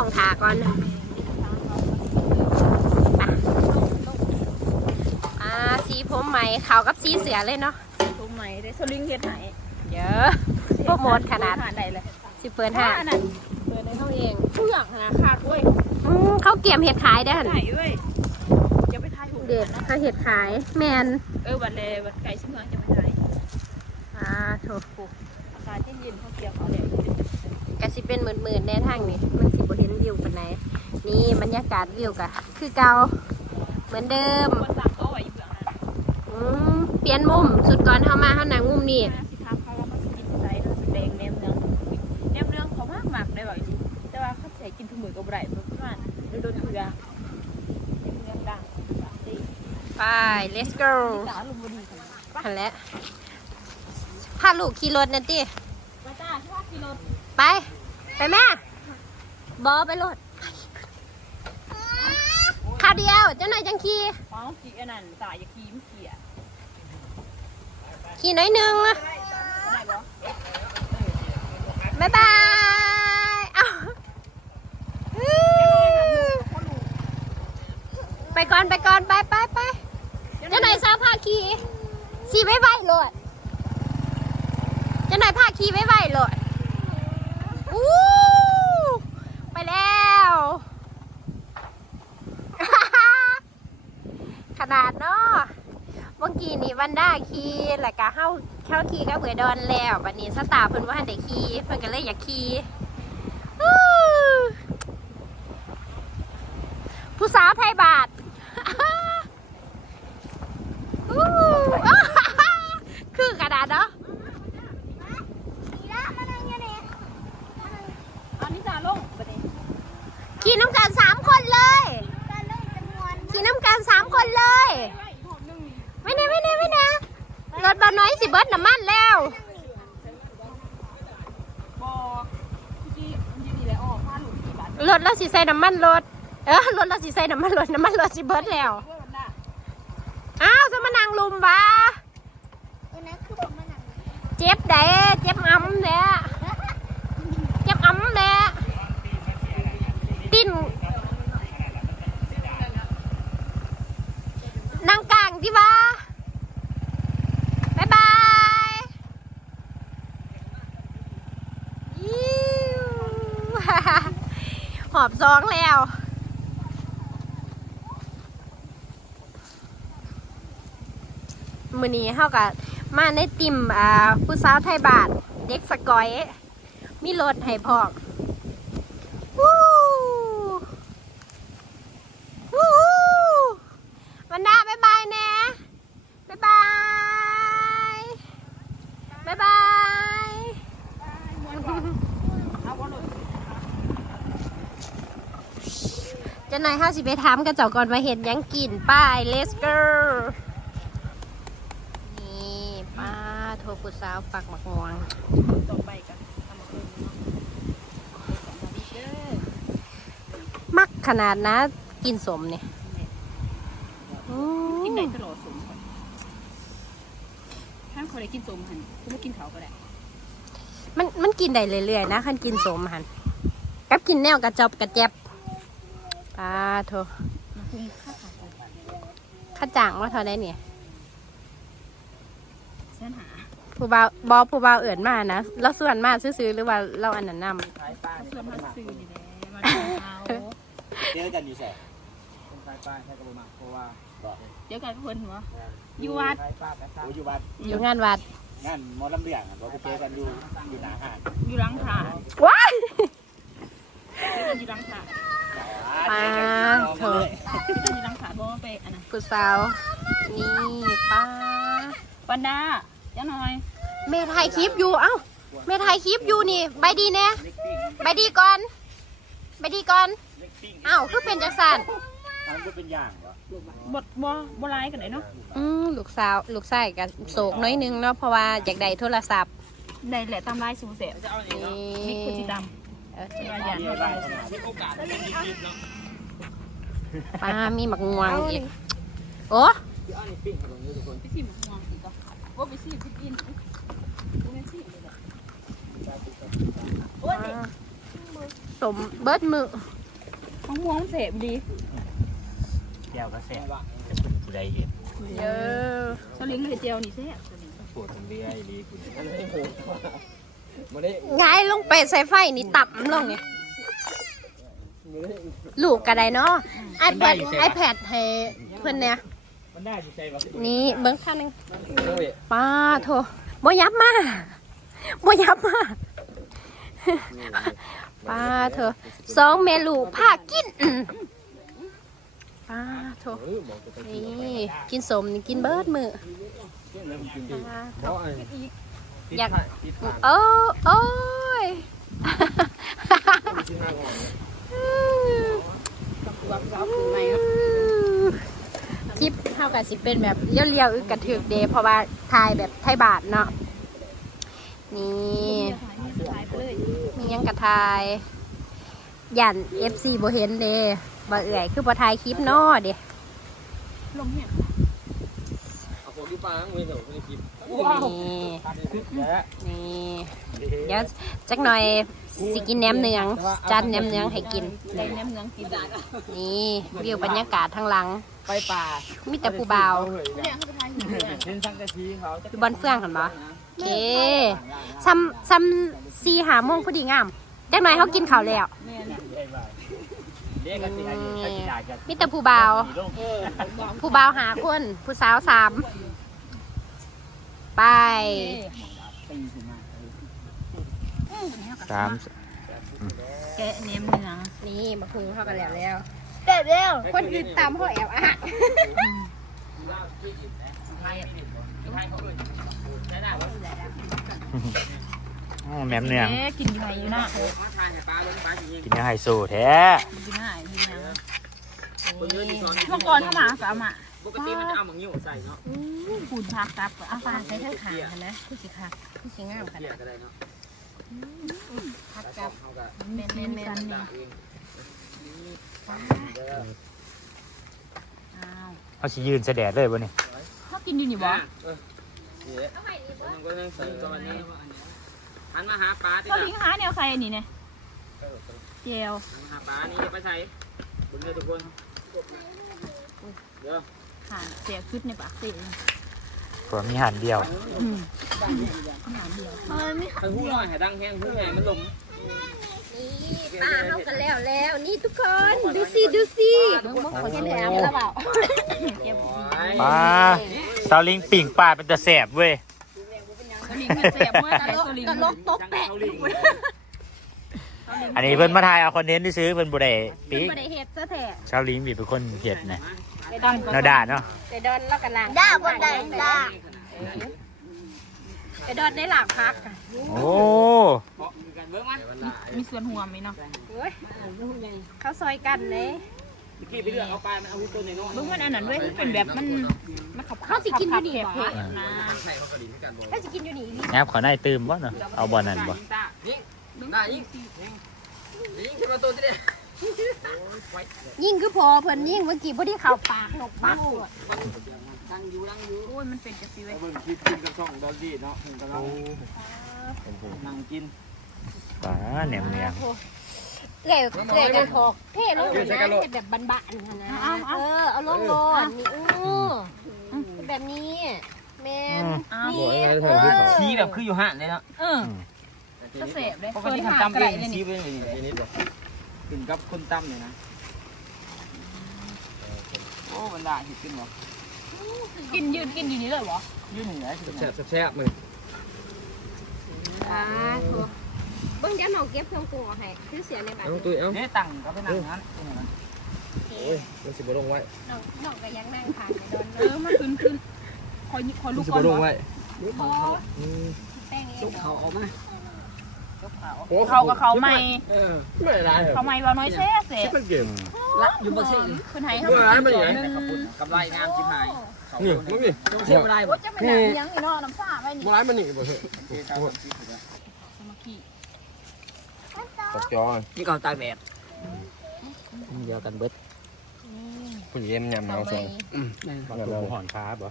ก่อนอ่าสีผมใหม่เขากับสีเสือเลยเนาะถูกไหมได้สลิงเฮ็ดไหนเยอะโปรโมทขนาดขนาดใดเลยสิเปิดห้าอันนั้นเปิดในห้องเองเพื่องนะขาดเว้ยอืมเขาเกี่ยมเห็ดขายได้หันไหนเว้ยอย่าไปทายถูกเด็ดเขาเห็ดขายแมนเออวันเลยวันไก่ชิ้นเมืองจะไปทายอ่าโถอากาศเย็นๆเขาเกี่ยวเขาเลยกะสิเป็นหมื่นๆในทางนี่มันสิบ่เห็น วิวปานไหนนี่บรรยากาศวิวกะคือเก่าเหมือนเดิมวันสั่งเขาไว้อยู่เบื้องนั้นอืมเปลี่ยนมุมสุดก่อนเข้ามาเข้าหนังมุมนี่สิทามเขาว่ามาสกินไซส์แดงแนมเนืองแนมเนืองเขามากมากได้บ่อยแต่ว่าเขาใส่กินทุกมื้อกับไรประมาณโดนเถื่อเนืองดังตีไป let's go สาวลุงบุรีค่ะหันแล้วพาลูกขี่รถนั่นติป้าจ้าชอบกินรถไป ไปแม่ บอไปรถข้าวเดียวเจ้าหน่อยจังขี่อ๋อกี่อันนั้นสายยาคีมเขียขี่น้อยหนึงอะได้บ่บ๊ายบายเอ้าไปก่อนไปก่อนไปไปไปเจ้าหน่อยซาพาขี่ขี่ไว้ไว้โลดเจ้าหน่อยพาขี่ไว้ไว้โลดอู้ไป แล้ว ขนาดเนาะเมื่อกี้นี่วันด้าขี่แล้วก็เข้าเข้าขี่ก็เผื่อดอนแล้ววันนี้สตาร์เพิ่นว่าหันได้ขี่เพิ่นก็เลยอยากขี่อู้ผู้สาวไทยบาท อู้ คือขนาดเนาะ อันนี้จะลงประเด็น ขี่น้ำกันสามคนเลยขี่น้ำกันสามคนเลย ไม่แน่ไม่แน่ไม่แน่รถบาน้อยสิเบิดน้ำมันแล้วบอกที่มันยืนดีเลยอ๋อผ้าหลุดกี่บาทรถเราสิใส่น้ำมันรถ เออรถเราสิใส่น้ำมันรถน้ำมันรถสิเบิดแล้วเพื่อนมันน่ะอ้าวสมานางลุมวะเจ็บเด้เจ็บอ้ำเด้เจ็บอ้ำเด้ติ้นนางกลางที่วะบ๊ายบายอิ๊ว ห องแล้วมือนี้เฮากับมาในติ่มอ่าผู้สาวไทยบาท เด็กสกอย มีรถให้พร้อมวู้วู้วันด้าบ๊ายบายแนะบ๊ายบายบ๊ายบาย เอาว่าหลุด เจะนายห้าสิไปถามกระเจ้าก่อนมาเห็นหยังกินป้าย let's go นี่ป้าโทรผู้สาวปักหมักงวงต่อไปกันทำมาคืนเนาะเด้อมักขนาดนะกินสมเนี่ยอืมกินได้ตลอดสมก่อนถ้าเขาได้กินสมหันกูไม่กินเขาก็ได้มันมันกินได้เรื่อยๆนะคันกินสมหันกับกินแนวกระจอบกระแจบ ป้าโทรมันคุ้มค่าขาดเลยข้าจ่างว่าเท่าได้เนี่ยเส้นหาผู้บ่าวบอผู้บ่าวเอื่นมานะเราส่วนมาซื้อๆหรือว่าเราอันนั้นนำขายป้าเขาให้ชวนกระมาโบมาซื้อนี่แหละมาดูเอาเจอกันอยู่แสคนขายป้าให้กระโบมาเพราะว่าบอกเดี๋ยวกันเพิ่นหัวอยู่วัดขายป้าขายป้าอยู่วัดอยู่งานวัดงานหมอลำเลียงอะเราไปเจอกันอยู่อยู่หนาหาดอยู่หลังถาดว้ายเดี๋ยวกันอยู่หลังถาด ป้าเถอะเดี๋ยวกันอยู่หลังถาดบ่ว่าไปอันนั้นผู้สาว นี่ป้าปันดาเจ้าหน่อยเมถ่ายคลิปอยู่ เอ้าเมถ่ายคลิปอยู่นี่ใบดีแน่ใบดีก่อนใบดีก่อน เอ้าคือเป็นจังสันมันก็เป็นอย่างเหรอบดบ่บ่ร้ายกันเลยเนาะอืมลูกสาวลูกชายกับโศกน้อยหนึงเนาะเพราะว่าอยากได้โทรศัพท์ได้แหละตามลายสูเสียนี่มีคนสีดโอเคำ มาหยาดมีมาอะไรลายเข้ามาป้ามีหมักงวงอีก โอ้ไปชิมมองอีกก็ว่าไปชิมพี่กินกูไม่ชิมเลยแหละโอ้ยสมเบิดมือมะม่วงมันเสพดีเจียวก็แซ่บจะเป็นผู้ใดเห็นเยอะเขาเลี้ยงเลยเจียวนี่แซ่บปวดทั้งเรือไอ้ลีคุณอันนี้โหด มาได้ง่ายลงไปใส่ไฟนี่ต่ำลงเนี่ยลูกกระไดเนาะไอแพดไอแพดให้เพื่อนเนี่ยมันได้อยู่ใจวะนี่เบิ้งท่านหนึงโอ้ยป้าโถบ่ยับมาบ่ยับมาป้าเถอะสองเมลูกพากินอืมป้าโถเออบอกจะไปนี่กินสมนี่กินเบิดมือเริ่มกินป้า เพราะไอ้ อยากติดผ่านโอ้โอ้ยที่ห้างอ่อนคลิปเท่ากับสิเป็นแบบเลี้ยวๆอึกกระถึกเดเพราะว่าถ่ายแบบไทยบาทเนาะนี่มียังกระทายยัน FC บ่เห็นเดบ่เอื่อยคือบ่ถ่ายคลิปเนาะเดลมเนี่ยเอาคนที่ปังไม่เหรอไม่ได้คิดนี่และ นี่เดี๋ยวจักหน่อยสิกินแหนมเนืองจัดแหนมเนืองให้กินได้แหนมเนืองกินได้นี่วิวบรรยากาศทางหลัง ไปป่ามีแต่ผู้บ่าวเนี่ยเขาไปทายหินเลยเส้นสังกะสีเขาจะอยู่บนเฟื่องกันบ่โอเคซ้ำซ้ำสี่หาโมงพอดีงามจักหน่อยเขากินข้าวแล้วแม่เนี่ยเรียกกันสิอายุถ้าสิได้กันมีแต่ผู้บ่าว ผู้บ่าวหาคน ผู้สาวสาม ไปสามแกะแหนมเนืองนี่มาคุงเข้ากันแล้วแล้วแต่เร็วคนติดตามเขาแอบอะอ๋อแหนมเนืองแกะกินอยู่ไหนอยู่นะมาทานให้ปลาลงปลาอย่างนี้กินยังไฮโซแท้กินไหนกินไหนคนเยอะที่สอนเมื่อก่อนถ้ามาสามอะ ปกติมันจะเอาหมังยิ้วใส่เนาะปูนพักกับอาปลาฟาใช้เท่าขาค่ะนะผู้สิค่ะผู้สิงามขเกลี่นายดก็ได้เนาะพักแล้วกับก็เขาก็เมนเมนกันด่าเนี่ยเองอ้าวเขาสิยืนเสด็จเลยบ่นี่เขากินอยู่นี่บ่เออเสียมันก็ยังใส่ตอนนี้หันมาหาปลาที่เขาน่ะทิ้งหาแนวใครอันนี้เนี่ยเจียวหันมาหาปลานี่ไปใส่บุญเลยทุกคนเดี๋ยว ห่านเสียขึ้นในปากเสียเพราะมีหันเดียว อืมให้หูหน่อยให้ดังแห้งหูแห้งมันลมนี่ปลาเข้ากันแล้วแล้วนี่ทุกคนดูสิดูสิเห็นแหมแล้วเปล่าเก็บปลาซาลิงปิ่งปลาเป็นตะแสบเว้ยสลิงเสียบเมื่อไหร่สลิงตลกตกแปะเขาลิงอันนี้เพิ่นมาถ่ายเอาคอนเทนต์ที่ซื้อเพิ่นบ่ได้เป็นปีกบริเหตุซะแท้ชาวลิงบีเป็นคนเฮ็ดนะ ไปดันก็แนวด่าเนาะไปดอนแล้วกันล่างด่าบนใดด่าไปดอนได้หลากพักโอ้เพราะคือกันเบิ้งมันมีส่วนหัวไหมเนาะโอ้ยเขาซอยกันเลยเมื่อกี้ไปเลือกเอาปลามันเอาหูตัวน้อยเบิ่งมันอันนั้นด้วยมันเป็นแบบมันมันขับเขาสิกินอยู่นี่เพบ่ะนะใส่เขากระดิ่งกันบ่เขาสิกินอยู่นี่นี่แอบขอได้ตื่มบ่เนาะเอาบ่นั่นบ่ยิงได้ยิงยิงขึ้นมาตัวที่นี่ยิ่ งคือพอเพิ่นยิ่งเมื่อกี้พอดีเข้าปากหนกปักหมดดังอยู่ดังอยู่โอ้ยมันเป็นจะซีไว้เบิ่งคลิปกินกับช่องดอลดี้เนาะเพิ่นกำลังนั่งกินปลาแหนมเนืองเกลี่ยเกลี่ยกันถกเท่ลงนะเป็นแบบบานๆนะเออเอาลงโลนนี่อู้เป็นแบบนี้แมนนี่เออสีแบบคืออยู่ห่านเลยเนาะเออก็เสพเลยปกติคนตำเองสีเป็นอย่างนี้ นิดบ่กินกับคนตำเนี่ยนะโอ้บรรดาเห็ดกินบ่กินยืนกินอยู่นี่เลยเหรอยืนเหนือแซ่บแซ่บมืออ่าถูกเบิ่งเดี๋ยวน้องเก็บเครื่องปรุงเอาให้คือเสียในบ้านเอาตุ้ยเอาเนี่ยตังก็ไปนั่งนั้นโอโอ้ยมันสิบ่ลงไว้น้องน้องก็ยังนั่งทานในดอนเออมันขึ้นขึ้นคอยคอยลูกสิก่อนบ่ลงไว้พอแป้งเองเขาเอามา เขากับเขาไม่เออไม่ได้เหรอเขาไม่ว่าน้อยแซ่เสพมันเก็บละอยู่บ่เสพคนไทยเขาบ่ร้ายมันอย่างนึงกำไรงามชิบหายนี่มึงนี่เทียบอะไรโอ้จะไม่ได้ยังอีเนาะน้ำซ่าไว้นี่บ่ร้ายมันนี่บ่เถอะสมาคีตกจอที่เขาตายแบบเดียวกันเบิดผู้หญิงยำหนาวสองบางตัวหอนคาบ่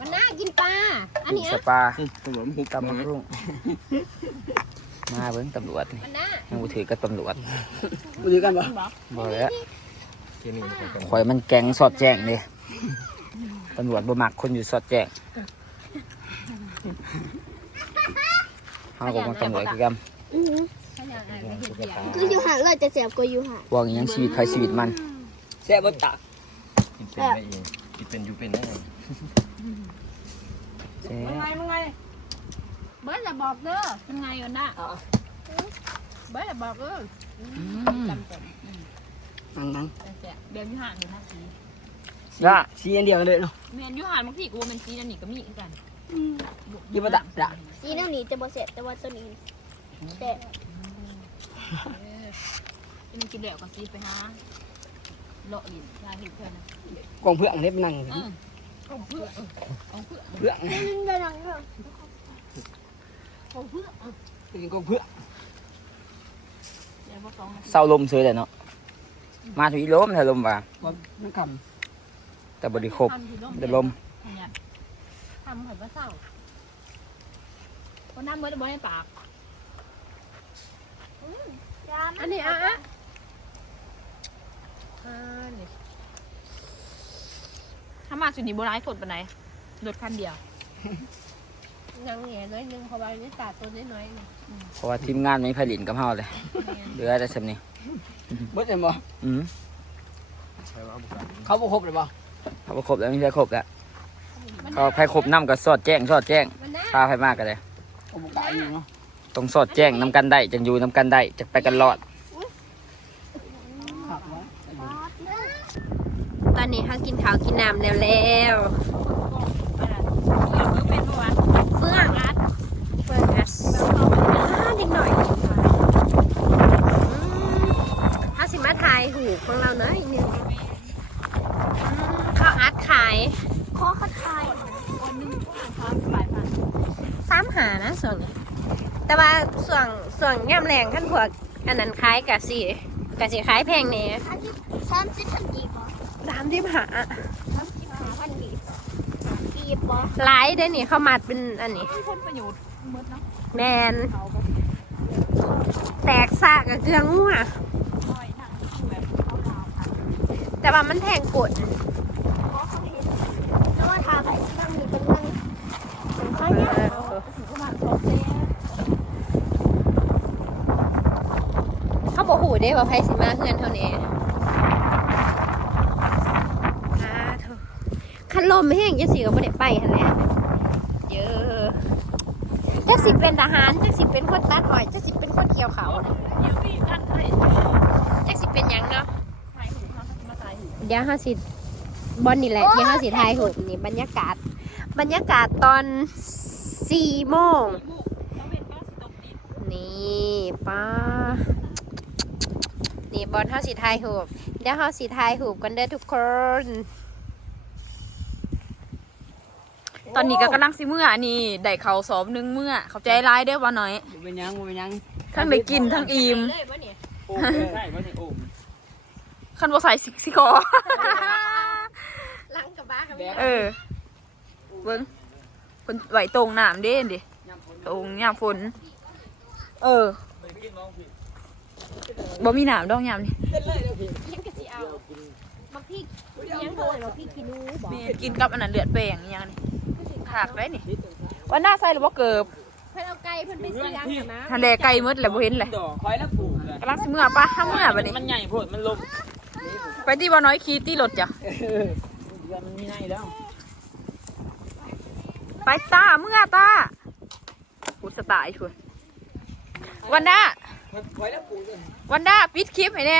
มันน่ากินปลา อันนี้สปาขนมหุบตำมะรุ่งมาเบิ่งตำรวจนี่มันน่ะยังบ่ถือกับตำรวจมาดูกันบ่บ่แล้วเที่ยวนี้มันเป็นข่อยมันแก๊งสอดแจ้งเด้ตำรวจบ่มักคนอยู่สอดแจ้งเฮาก็บ่ตำรวจคือกันเขาอยากอ่านไม่เห็นเสียงคืออยู่ห่างเลยจะเสียบกว่าอยู่ห่างวางอีหยังชีวิตใครชีวิตมันแซ่บบ่ตากินเป็นได้เองกินเป็นอยู่เป็นได้ แซ่มึงไงมึงไงเบิร์ดจะบอกเด้อยังไงกันน่ะเบิร์ดจะบอกเด้อจำเป็นนังนังแต่แสบเบลยูหานอยู่นะสีละสีอันเดียวกันเลยเนาะเมนยูหานบางทีกูว่ามันสีนั่นนี่ก็มีอีกกันกินบ่ตาละสีแนวนี้จะบ่เสร็จแต่ว่าตัวนี้แต่จะมันกินเดี่ยวกับสีไปหาเลาะลิ้นยาหิวเพื่อนนะกองเพื่อนเล็บนั่งเออเอาเพื่อเอาเพื่อเพื่อนนี่จะนังเนาะกินกองเพื่อนเดี๋ยวพอสองนาทีเศร้าลมเฉยเลยเนาะมาถึงอีลมถ้าลมว่าบ่นัง คแต่บ่ได้ครบทำที่ได้ลมเนี่ยทำเหมือนว่าเศร้าคนน้ำเมื่อได้บ่ในปาก อันนี้อะอะอ่านี่ ถ้ามาสุดนี้โบราณสดปานไหนรถคันเดียวยังแง่น้อยนึงเพราะว่านี่ตาตัวน้อยๆนี่เพราะว่าทีมงานไม่ผลิตกับเฮาเลยเหลือแต่สำนี้ำเบิดเห็นบ่อืมใช่ว่าบุกเขาบ่ครบเลยบ่เขาบ่ครบแล้วไม่ใช่ครบแล้วเขาใครครบน้ำก็สอดแจ้งสอดแจ้งมันน่ะพาใครมากก็เลยเขาบ่กล้าอยู่เนาะ ต้องสอดแจ้งนำกันได้จังอยู่นำกันได้จะไปกันรอด ครับไว้ ต อนนี้เขากินข้าวกินน้ำแล้วแล้วเป็นประวัติเฟื่องอัดเฟื่องอัดอ่านิดหน่อยถ้าสิมาทายหูของเราเนอะอีกนึงข้าวอัดขายข้อคัดทายคนนึงก็หาทางสายพันธุ์สามหานะส่วนนี้แต่ว่าส่วนส่วนย่ำแรงขั้นพวกอันนั้นขายกะสิกะสิขายแพงเนี่ยสามสิบ พันกีบบ่สามที่หาสามสิบห้าพันกีบกีบบ่หลายเด้อนี่เขามัดเป็นอันนี้ มีคนประโยชน์หมดเนาะแมนเขาก็แตกซากกับเครื่องงัวน้อยหนังคือแบบเขาดาวค่ะแต่ว่ามันแทงกดแล้วว่าทาไปนั่งมีเป็นนั่งเป็นข้าวเนี่ยถึงประมาณสองเซนเขาบอกหูได้ว่าไพสิมาเพื่อนเท่านี้อ่าโถ่ คันลมแห้งจะสีก็ไม่ได้ไปหันแหล้วเยอะจักสิเป็นทหารจักสิเป็นคนตัดหอยจักสิเป็นคนเกี่ยวเขาน่ะเดี๋ยวมีกันให้จักสิเป็นหยังเนาะเดี๋ยวห้าสิบอลนี่แหละที่ห้าสิทายหูปนี่บรรยากาศ บรรยากาศตอนสี่โมงนี่ป้านี่บอลห้าสิทายหูปเดี๋ยวห้าสิทายหูปกันเด้อทุกคน ตอนนี้ก็กำลังสิเมื่อนี่ได้เขาสอบหนึงเมื่อเขาใจร้ายได้อว่าน้อย บ่เป็นหยังบ่เป็นหยังทั้งได้กินทั้งอิ่มเลยปะเนี่ยโอ้ใช่บ่นี่โอ้คันบ่ใส่สิสิคอ ลังกับบ้าครับเออเบิ้งคนไหวตรงน้ำเด้นดิตรงยามฝน เออบ่มีน้ำดอกยามนี่ยังกะสิเอามาพี่ยังเลยมาพี่กินูบอกแม่กินกับอันนั้นเลือดแปลงอหยังนี่ ขากได้นี่วันหน้าใส่หรือบ่เกิบเพื่อนเอาไก่เพื่อนไปซื้อยังกันนะทันแลไก่หมดแล้วบ่เห็นเลยดอกคอยแล้วปลูกเลยกำลังสิเมื่อปะถ้าเมื่อบัดนี้มันใหญ่โพดมันลมไปที่บ่น้อยขี่ตีรถจ้ะเออเดือนมันมีในแล้วไปตาเมื่อตากูสไตล์ชวนวันด้าคอยแล้วปลูกเลยวันด้าปิดคลิปให้แน่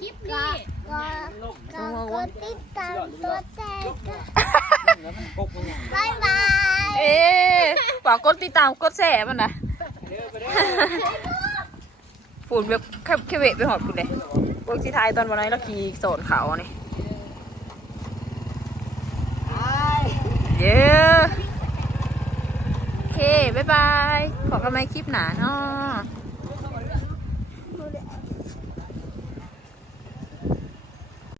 ใส่มาเดินเดินคลิปนี้ ก็ก็กดติดตามตัวแทนก็แล้วมันปกมันใหญ่บายบายเอ๊ะฝากกดติดตามกดแชร์มันนะเด้อไปเด้อฝุ่นแบบแค่แค่เวะไปหอดฝุ่นเลยพวกที่ไทายตอนวันนั้นเราขี่โซนเขานี่เย้โอเค บ๊ายบาย ขอกันไหมคลิปหนาเนาะ